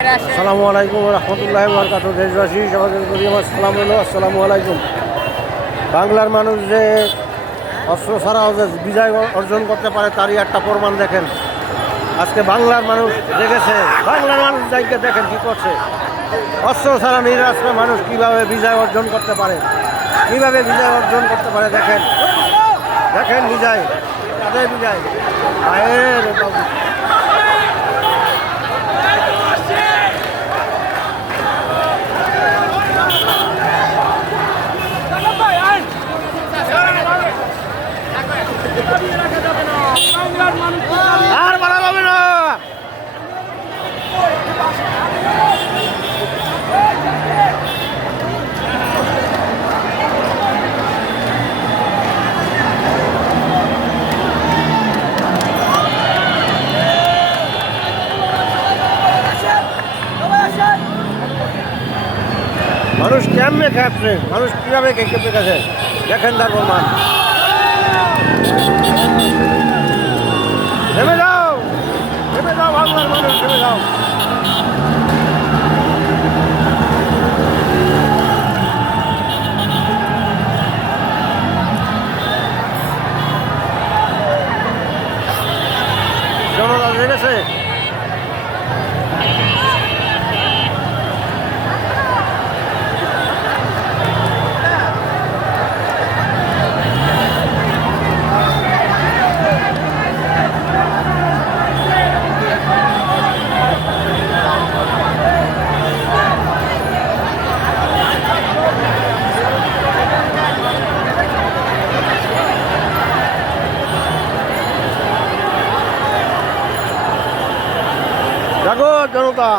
আসসালামু আলাইকুম রহমতুল্লাহ বরকাত। দেশবাসী সবাইকে করি আমার সালাম হলো আসসালামু আলাইকুম। বাংলার মানুষ যে অস্ত্র ছাড়াও যে বিজয় অর্জন করতে পারে তারই একটা প্রমাণ দেখেন। আজকে বাংলার মানুষ দেখেছে, বাংলার মানুষ যাইকে দেখেন কি করছে। অস্ত্র ছাড়া নিরাস্ত্র মানুষ কিভাবে বিজয় অর্জন করতে পারে, কিভাবে বিজয় অর্জন করতে পারে দেখেন। দেখেন বিজয়, তাদের বিজয় ভাইয়ের বাবু। আর মারা যাবে না। মানুষ কেমনে খেপছে, মানুষ কিভাবে খেপে গেছে দেখেন তার প্রমাণ। নেমে যাও, নেমে যাও বাংলার মানুষ, নেমে যাও। জনতা নেমেছে। জাগো জনতা।